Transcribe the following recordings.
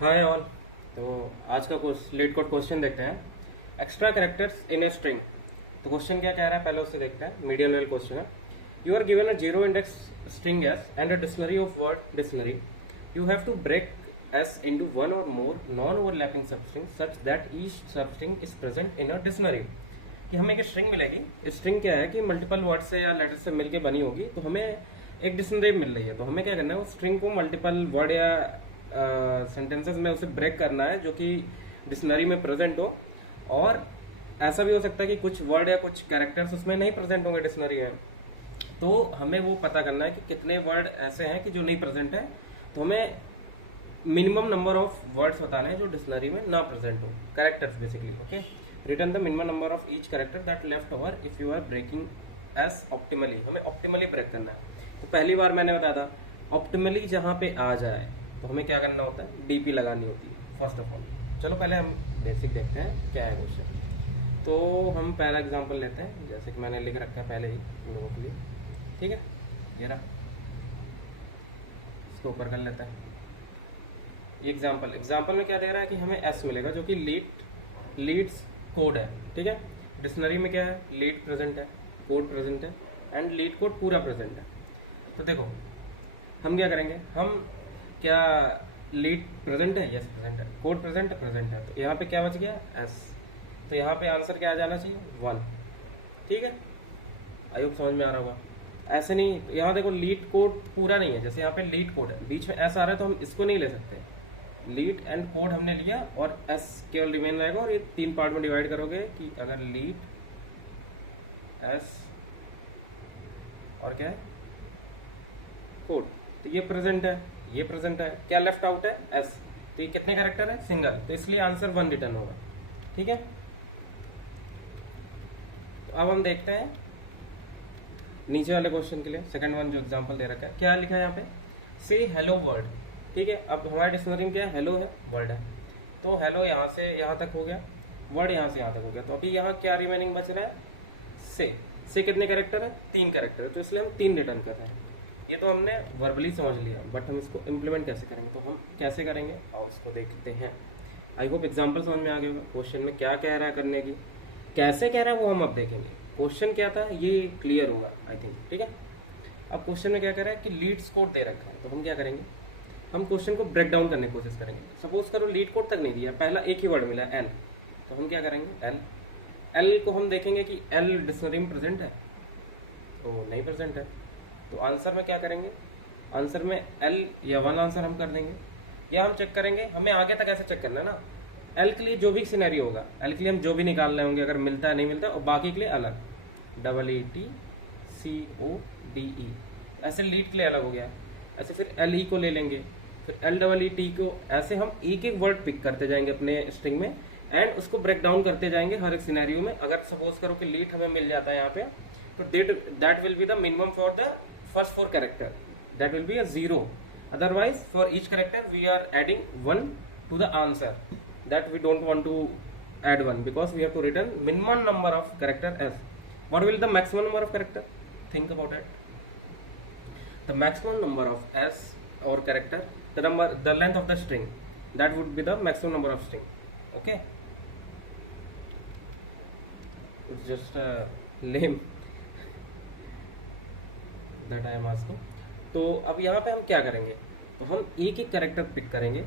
Hi all. तो आज का लेट कोड क्वेश्चन देखते हैं। Extra characters in a string. तो क्वेश्चन क्या कह रहा है पहले उससे देखते हैं। मीडियम लेवल क्वेश्चन है। You are given a zero index string S and a dictionary of word dictionary. You have to break S into one or more non overlapping substring such that each substring is present in a dictionary. कि हमें एक string मिलेगी। String क्या है कि multiple word से या letter से मिलकर बनी होगी, तो हमें एक डिक्शनरी मिल रही है। तो हमें क्या करना है, उस स्ट्रिंग को मल्टीपल वर्ड या सेंटेंसेस में उसे ब्रेक करना है जो कि डिक्शनरी में प्रेजेंट हो। और ऐसा भी हो सकता है कि कुछ वर्ड या कुछ कैरेक्टर्स उसमें नहीं प्रेजेंट होंगे डिक्शनरी में। तो हमें वो पता करना है कि कितने वर्ड ऐसे हैं कि जो नहीं प्रेजेंट है। तो हमें मिनिमम नंबर ऑफ वर्ड्स बताने हैं जो डिक्शनरी में ना प्रेजेंट हो, characters basically. Okay, return the minimum number of each character that left over if you are breaking S optimally. हमें ऑप्टिमली ब्रेक करना है। तो पहली बार मैंने बताया था ऑप्टिमली जहाँ पे आ जाए तो हमें क्या करना होता है, डीपी लगानी होती है फर्स्ट ऑफ ऑल। चलो पहले हम बेसिक देखते हैं क्या है क्वेश्चन। तो हम पहला एग्जांपल लेते हैं, जैसे कि मैंने लिख रखा है पहले ही तुम लोगों के लिए। ठीक है, ये रहा, इसको ऊपर कर लेते हैं। ये एग्जांपल में क्या दे रहा है कि हमें एस मिलेगा जो कि लीड्स कोड है। ठीक है, डिक्शनरी में क्या है, लीड प्रेजेंट है, कोड प्रेजेंट है एंड लीड कोड पूरा प्रेजेंट है। तो देखो हम क्या करेंगे, हम क्या लीड प्रेजेंट है, यस प्रेजेंट है, कोड प्रेजेंट है। तो यहाँ पे क्या बच गया, एस। तो यहाँ पे आंसर क्या आ जाना चाहिए, 1। ठीक है, आई होप समझ में आ रहा होगा। ऐसे नहीं, यहाँ देखो लीड कोड पूरा नहीं है, जैसे यहाँ पे लीड कोड है, बीच में एस आ रहा है तो हम इसको नहीं ले सकते। लीड एंड कोड हमने लिया और एस केवल रिमेन रहेगा। और ये 3 पार्ट में डिवाइड करोगे कि अगर लीड एस और क्या है कोड, तो ये प्रेजेंट है, ये प्रेजेंट है, क्या लेफ्ट आउट है, एस। तो ये कितने कैरेक्टर है, सिंगल, तो इसलिए आंसर 1 रिटर्न होगा। ठीक है, तो अब हम देखते हैं नीचे वाले क्वेश्चन के लिए, सेकंड वन जो एग्जांपल दे रखा है। क्या लिखा है यहाँ पे, से हेलो वर्ड। ठीक है, अब हमारे डिक्शनरी में क्या है, हेलो है, वर्ड है। तो हेलो यहाँ से यहाँ तक हो गया, वर्ड यहाँ से यहाँ तक हो गया। तो अभी यहाँ क्या रिमेनिंग बच रहा है, से कितने कैरेक्टर है, 3 कैरेक्टर है, तो इसलिए हम 3 रिटर्न कर रहे हैं। ये तो हमने वर्बली समझ लिया, बट हम इसको इम्प्लीमेंट कैसे करेंगे, तो हम कैसे करेंगे आओ उसको देखते हैं। आई होप एग्जाम्पल समझ में आ गया होगा। क्वेश्चन में क्या कह रहा है करने की, कैसे कह रहा है वो हम अब देखेंगे। क्वेश्चन क्या था ये क्लियर होगा आई थिंक। ठीक है, अब क्वेश्चन में क्या कह रहा है कि लीड्स कोड दे रखा है। तो हम क्या करेंगे, हम क्वेश्चन को ब्रेक डाउन करने की कोशिश करेंगे। सपोज करो लीड कोड तक नहीं दिया, पहला एक ही वर्ड मिला एल। तो हम क्या करेंगे, एल को हम देखेंगे कि एल डिक्शनरी में प्रेजेंट है, तो नहीं प्रेजेंट है। तो आंसर में क्या करेंगे, आंसर में एल या 1 आंसर हम कर देंगे, या हम चेक करेंगे, हमें आगे तक ऐसे चेक करना है ना। एल के लिए जो भी सिनेरियो होगा, एल के लिए हम जो भी निकाल रहे होंगे, अगर मिलता है नहीं मिलता है, और बाकी के लिए अलग, EETCODE, ऐसे लीड के लिए अलग हो गया। ऐसे फिर LE को ले लेंगे, फिर LEET को, ऐसे हम एक एक वर्ड पिक करते जाएंगे अपने स्ट्रिंग में एंड उसको ब्रेक डाउन करते जाएंगे हर एक सिनेरियो में। अगर सपोज करो कि लीड हमें मिल जाता है यहाँ पे, तो that will be the minimum for the first 4 character, that will be a 0. Otherwise for each character we are adding 1 to the answer, that we don't want to add 1 because we have to return minimum number of character s. What will the maximum number of character, think about it. The maximum number of s or character, the length of the string, that would be the maximum number of string. Okay, it's just lame that I am asking. तो अब यहाँ पे हम क्या करेंगे, तो हम एक एक कैरेक्टर पिक करेंगे।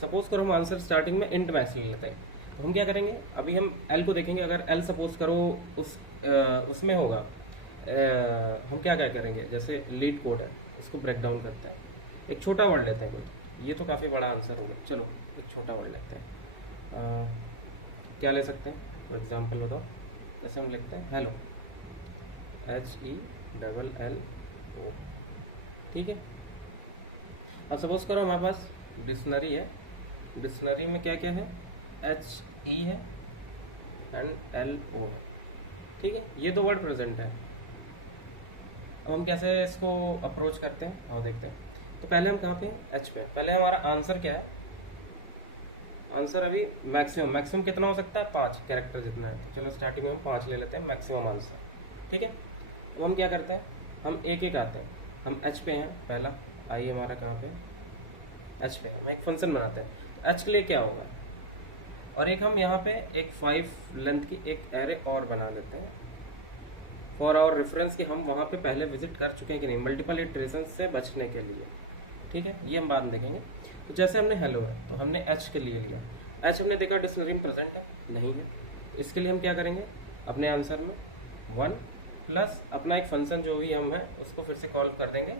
सपोज करो हम आंसर स्टार्टिंग में इंट मैक्स ले लेते हैं, तो हम क्या करेंगे, अभी हम एल को देखेंगे। अगर एल सपोज करो उसमें होगा, हम क्या क्या करेंगे, जैसे लीड कोड है, इसको ब्रेक डाउन करते हैं। एक छोटा वर्ड लेते हैं कोई, ये तो काफ़ी बड़ा आंसर होगा, चलो एक छोटा वर्ड लेते हैं। क्या ले सकते हैं फॉर एग्जाम्पल बताओ, जैसे हम लिखते हैं हेलो, HELL। ठीक है, अब सपोज करो हमारे पास डिक्शनरी है, डिक्शनरी में क्या क्या है, HE है एंड LO है। ठीक है, ये 2 वर्ड प्रेजेंट है। अब हम कैसे इसको अप्रोच करते हैं और देखते हैं। तो पहले हम कहाँ पे, H पे। पहले हमारा आंसर क्या है, आंसर अभी मैक्सिमम कितना हो सकता है, 5 कैरेक्टर जितना है। तो चलो स्टार्टिंग में हम 5 ले लेते हैं मैक्सिमम आंसर। ठीक है, अब हम क्या करते हैं, हम एक एक आते हैं। हम H पे हैं, पहला आई हमारा कहाँ पे, H पे हम एक फंक्शन बनाते हैं। एच के लिए क्या होगा, और एक हम यहाँ पे एक 5 लेंथ की एक एरे और बना लेते हैं फॉर आवर रेफरेंस कि हम वहाँ पे पहले विजिट कर चुके हैं कि नहीं, मल्टीपल इटरेशन से बचने के लिए। ठीक है, ये हम बाद में देखेंगे। तो जैसे हमने हेलो है तो हमने एच के लिए लिया, एच हमने देखा डिक्शनरी में प्रेजेंट है नहीं है, इसके लिए हम क्या करेंगे, अपने आंसर में 1 प्लस अपना एक फंक्शन जो भी हम है उसको फिर से कॉल कर देंगे,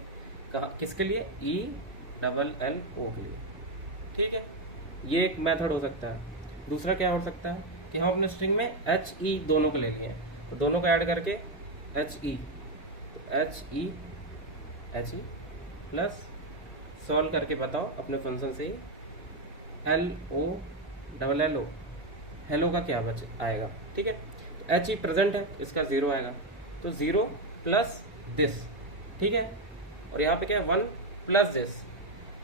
कहाँ किसके लिए, ई डबल एल ओ के लिए। ठीक है, ये एक मेथड हो सकता है। दूसरा क्या हो सकता है कि हम अपने स्ट्रिंग में एच ई दोनों को ले लिए, तो दोनों को ऐड करके एच ई, तो एच ई प्लस सॉल्व करके बताओ अपने फंक्शन से ही L O double L O, hello का क्या बच आएगा। ठीक है, तो एच ई प्रेजेंट है, इसका 0 आएगा, तो 0 प्लस दिस। ठीक है, और यहाँ पे क्या है 1 प्लस दिस।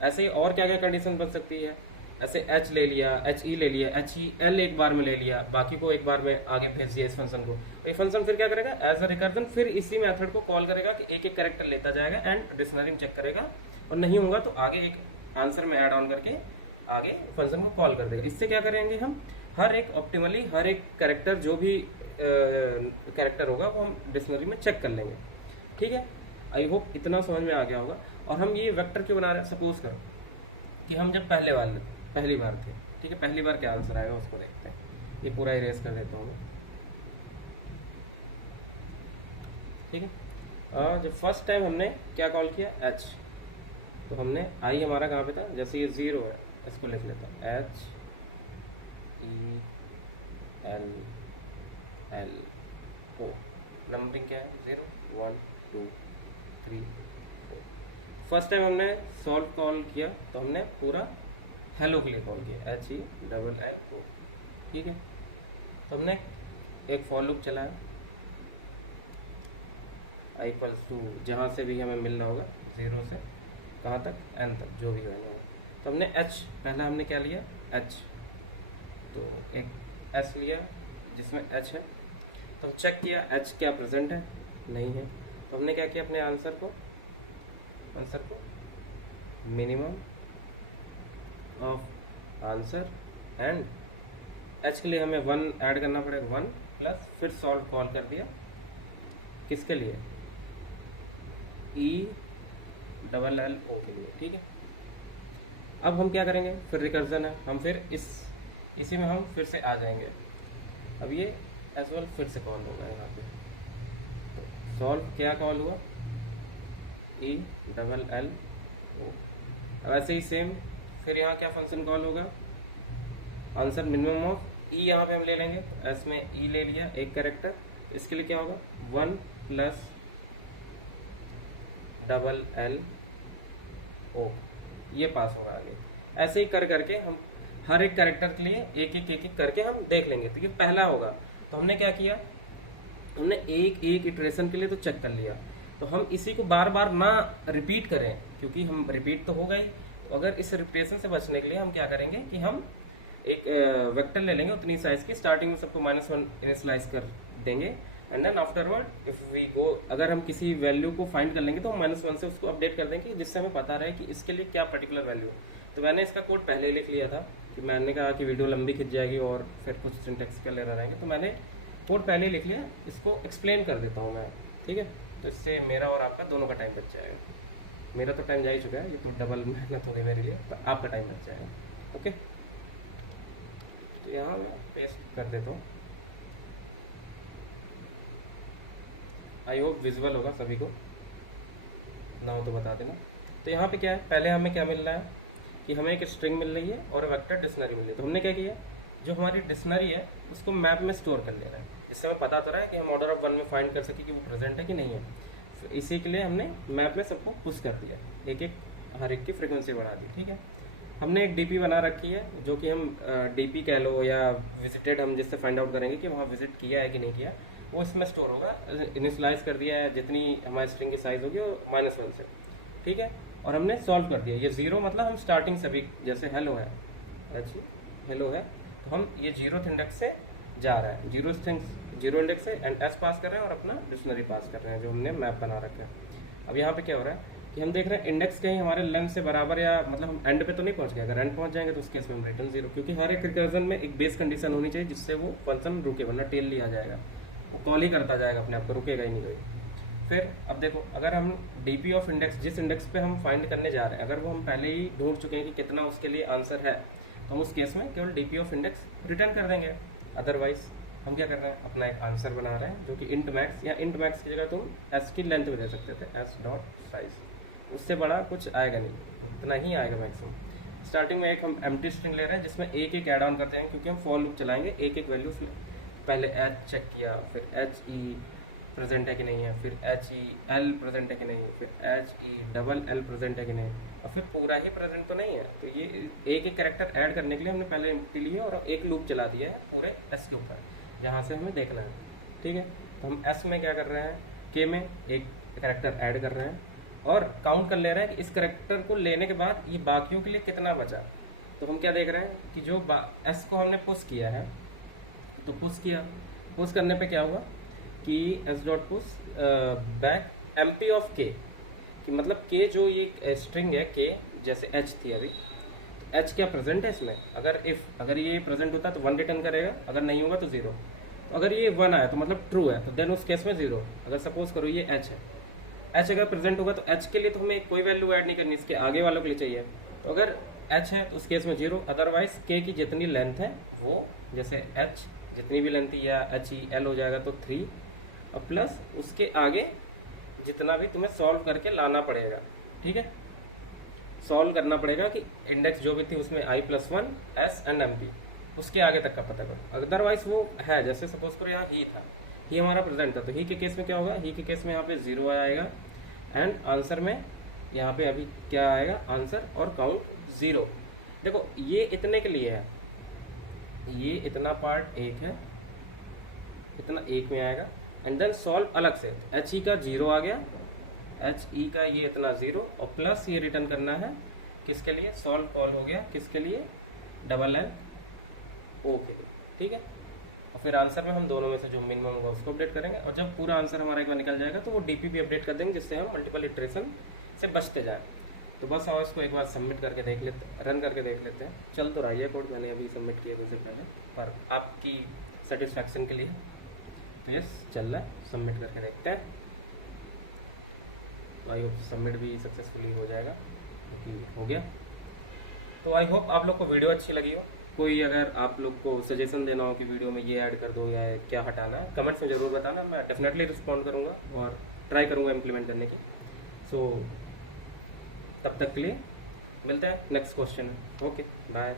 ऐसे ही और क्या क्या कंडीशन बन सकती है, ऐसे एच ले लिया, एच ई ले लिया, एच ई एल एक बार में ले लिया, बाकी को एक बार में आगे भेज दिया इस फंक्शन को। ये फंक्शन फिर क्या करेगा, एज अ रिकर्जन फिर इसी मेथड को कॉल करेगा कि एक एक कैरेक्टर लेता जाएगा एंड डिक्शनरी में चेक करेगा, और नहीं होगा तो आगे एक आंसर में ऐड ऑन करके आगे फंक्शन को कॉल कर देगा। इससे क्या करेंगे, हम हर एक ऑप्टिमली हर एक कैरेक्टर जो भी कैरेक्टर होगा वो हम डिक्शनरी में चेक कर लेंगे। ठीक है, आई होप इतना समझ में आ गया होगा। और हम ये वेक्टर क्यों बना रहे हैं, सपोज करो कि हम जब पहली बार थे, ठीक है, पहली बार क्या आंसर आएगा उसको देखते हैं। ये पूरा इरेज कर देता हूँ मैं। ठीक है, जब फर्स्ट टाइम हमने क्या कॉल किया, एच, तो हमने आई हमारा कहाँ पे था, जैसे ये 0 है इसको लिख लेता हूँ, H E L L O, numbering क्या है 0 1 2 3 4। फर्स्ट टाइम हमने सॉल्व कॉल किया तो हमने पूरा हेलो के लिए कॉल किया, H E double L O. ठीक है, तो हमने एक फॉर लूप चलाया, आई इक्वल्स टू जहाँ से भी हमें मिलना होगा 0 से कहाँ तक, n तक, जो भी होगा। तो हमने h, पहला हमने क्या लिया h, तो एक s लिया जिसमें h है, तो हम चेक किया h क्या प्रेजेंट है, नहीं है, तो हमने क्या किया, अपने आंसर को minimum of answer and h के लिए हमें 1 ऐड करना पड़ेगा, 1 प्लस फिर सॉल्व कॉल कर दिया, किसके लिए, ई डबल एल ओ के लिए। ठीक है, अब हम क्या करेंगे, फिर रिकर्जन है, हम फिर इसी में हम फिर से आ जाएंगे। अब ये एज वेल फिर से कॉल होगा यहाँ पे, तो सॉल्व क्या कॉल हुआ, ई डबल एल ओ। अब ऐसे ही सेम फिर यहाँ क्या फंक्शन कॉल होगा, आंसर मिनिमम ऑफ ई, यहाँ पे हम ले लेंगे, तो एस में ई ले लिया एक कैरेक्टर, इसके लिए क्या होगा 1 प्लस डबल एल ओ, ये पास होगा आगे। ऐसे ही कर करके हम हर एक कैरेक्टर के लिए एक एक करके हम देख लेंगे। तो ये पहला होगा, तो हमने क्या किया, हमने एक एक इटरेशन के लिए तो चेक कर लिया, तो हम इसी को बार बार ना रिपीट करें, क्योंकि हम रिपीट तो हो गई। तो अगर इस रिपीटेशन से बचने के लिए हम क्या करेंगे कि हम एक वेक्टर ले लेंगे उतनी साइज की, स्टार्टिंग में सबको -1 इनिशियलाइज कर देंगे, and then afterward if we go, अगर हम किसी वैल्यू को फाइंड कर लेंगे तो हम -1 से उसको अपडेट कर देंगे, जिससे हमें पता रहे कि इसके लिए क्या पर्टिकुलर वैल्यू। तो मैंने इसका कोड पहले ही लिख लिया था, कि मैंने कहा कि वीडियो लंबी खिंच जाएगी और फिर कुछ सिंटैक्स एरर रहेंगे, तो मैंने कोड पहले ही लिख लिया, इसको एक्सप्लेन कर देता हूँ मैं। ठीक है, तो इससे मेरा और आपका दोनों का टाइम बच जाएगा। मेरा तो टाइम जा ही चुका है, ये तो डबल मेहनत होगी मेरे लिए, तो आपका टाइम बच जाएगा। ओके, तो यहाँ मैं पेस्ट कर देता हूँ, आई होप विजुअल होगा सभी को, ना हो तो बता देना। तो यहाँ पे क्या है, पहले हमें क्या मिल रहा है कि हमें एक स्ट्रिंग मिल रही है और वेक्टर डिक्शनरी मिल रही है। तो हमने क्या किया, जो हमारी डिक्शनरी है उसको मैप में स्टोर कर लेना है, इससे हमें पता तो रहा है कि हम ऑर्डर ऑफ 1 में फाइंड कर सके कि वो प्रेजेंट है कि नहीं है। तो इसी के लिए हमने मैप में सबको पुश कर दिया, एक एक हर एक की फ्रिक्वेंसी बढ़ा दी। ठीक है, हमने एक डीपी बना रखी है, जो कि हम डीपी कह लो या विजिटेड, हम जिससे फाइंड आउट करेंगे कि वहाँ विजिट किया है कि नहीं किया, वो इसमें स्टोर होगा। इनिशियलाइज कर दिया है, जितनी हमारी स्ट्रिंग की साइज होगी वो -1 से। ठीक है, और हमने सॉल्व कर दिया। ये 0 मतलब हम स्टार्टिंग से भी, जैसे हेलो है, हेलो है, तो हम ये 0th इंडेक्स से जा रहा है, 0 इंडेक्स से एंड एस पास कर रहे हैं और अपना डिक्शनरी पास कर रहे हैं, जो हमने मैप बना रखा है। अब यहाँ पे क्या हो रहा है, कि हम देख रहे हैं इंडेक्स कहीं हमारे लेंथ से बराबर या मतलब हम एंड पे तो नहीं पहुंच गए। अगर एंड पहुंच जाएंगे तो उस केस में हम रिटर्न 0, क्योंकि हर एक रिकर्जन में एक बेस कंडीशन होनी चाहिए जिससे वो फंक्शन रुके, वरना टेल लिया जाएगा, वो कॉल ही करता जाएगा अपने आप को, रुकेगा ही नहीं कोई। फिर अब देखो, अगर हम डीपी ऑफ इंडेक्स, जिस इंडेक्स पे हम फाइंड करने जा रहे हैं, अगर वो हम पहले ही ढूंढ चुके हैं कि कितना उसके लिए आंसर है, तो हम उस केस में केवल डीपी ऑफ इंडेक्स रिटर्न कर देंगे। अदरवाइज हम क्या कर रहे हैं, अपना एक आंसर बना रहे हैं जो कि इंट मैक्स, या इंट मैक्स की जगह तुम एस की लेंथ भी दे सकते थे, एस डॉट साइज, उससे बड़ा कुछ आएगा नहीं, इतना ही आएगा मैक्सिमम। स्टार्टिंग में एक हम एम्प्टी स्ट्रिंग ले रहे हैं जिसमें एक एक ऐड ऑन करते हैं, क्योंकि हम फॉर लूप चलाएंगे, एक एक वैल्यू पहले एच चेक किया, फिर एच ई प्रेजेंट है कि नहीं है, फिर एच ई एल प्रेजेंट है कि नहीं, फिर H E double L present है कि नहीं, और फिर पूरा ही प्रेजेंट तो नहीं है। तो ये एक एक कैरेक्टर ऐड करने के लिए हमने पहले एम्प्टी लिया और एक लूप चला दिया है पूरे एस के ऊपर, जहाँ से हमें देखना है। ठीक है, तो हम एस में क्या कर रहे हैं, के में एक कैरेक्टर ऐड कर रहे हैं और काउंट कर ले रहे हैं कि इस कैरेक्टर को लेने के बाद ये बाकियों के लिए कितना बचा। तो हम क्या देख रहे हैं कि जो एस को हमने पुश किया है, तो पुश किया, पुश करने पे क्या हुआ कि S dot push back amphi of के, कि मतलब के जो ये स्ट्रिंग है के, जैसे एच थी अभी, तो एच क्या प्रेजेंट है इसमें, अगर ये प्रेजेंट होता है तो 1 रिटर्न करेगा, अगर नहीं होगा तो 0। तो अगर ये 1 आया तो मतलब ट्रू है, तो देन उस केस में 0। अगर सपोज करो ये एच है, एच अगर प्रेजेंट होगा तो एच के लिए तो हमें कोई वैल्यू ऐड नहीं करनी, इसके आगे वालों के लिए चाहिए। तो अगर एच है तो उस केस में 0, अदरवाइज के की जितनी लेंथ है वो, जैसे एच जितनी भी लेंथ या एच ई एल हो जाएगा तो 3, और प्लस उसके आगे जितना भी तुम्हें सॉल्व करके लाना पड़ेगा। ठीक है, सॉल्व करना पड़ेगा कि इंडेक्स जो भी थी उसमें i+1 S and M P, उसके आगे तक का पता करो। अदरवाइज वो है, जैसे सपोज करो यहाँ ही था, ही हमारा प्रेजेंट था, तो ही के केस में क्या होगा, ही के केस में यहाँ पे 0 आएगा, एंड आंसर में यहाँ पे अभी क्या आएगा, आंसर और काउंट 0। देखो ये इतने के लिए है, ये इतना पार्ट एक है, इतना एक में आएगा, एंड देन सॉल्व अलग से, एच ई का 0 आ गया, एच ई का ये इतना 0, और प्लस ये रिटर्न करना है किसके लिए, सॉल्व कॉल हो गया किसके लिए, डबल एल ओ के लिए। ठीक है, और फिर आंसर में हम दोनों में से जो मिनिमम होगा उसको अपडेट करेंगे, और जब पूरा आंसर हमारा एक बार निकल जाएगा तो वो डीपी भी अपडेट कर देंगे, जिससे हम मल्टीपल इटरेशन से बचते जाएँ। तो बस हम इसको एक बार सबमिट करके देख लेते, रन करके देख लेते हैं। चल तो रहा है कोड, मैंने अभी सबमिट किया उससे पहले, पर आपकी सेटिस्फैक्शन के लिए। तो यस चल रहा है, सबमिट करके देखते हैं। तो आई होप सबमिट भी सक्सेसफुली हो जाएगा, क्योंकि हो गया। तो आई होप आप लोग को वीडियो अच्छी लगी हो। कोई अगर आप लोग को सजेशन देना हो कि वीडियो में ये ऐड कर दो या क्या हटाना है, कमेंट्स में ज़रूर बताना, मैं डेफिनेटली रिस्पॉन्ड करूँगा और ट्राई करूँगा इम्प्लीमेंट करने की। सो तब तक के लिए मिलते हैं नेक्स्ट क्वेश्चन में। Okay bye.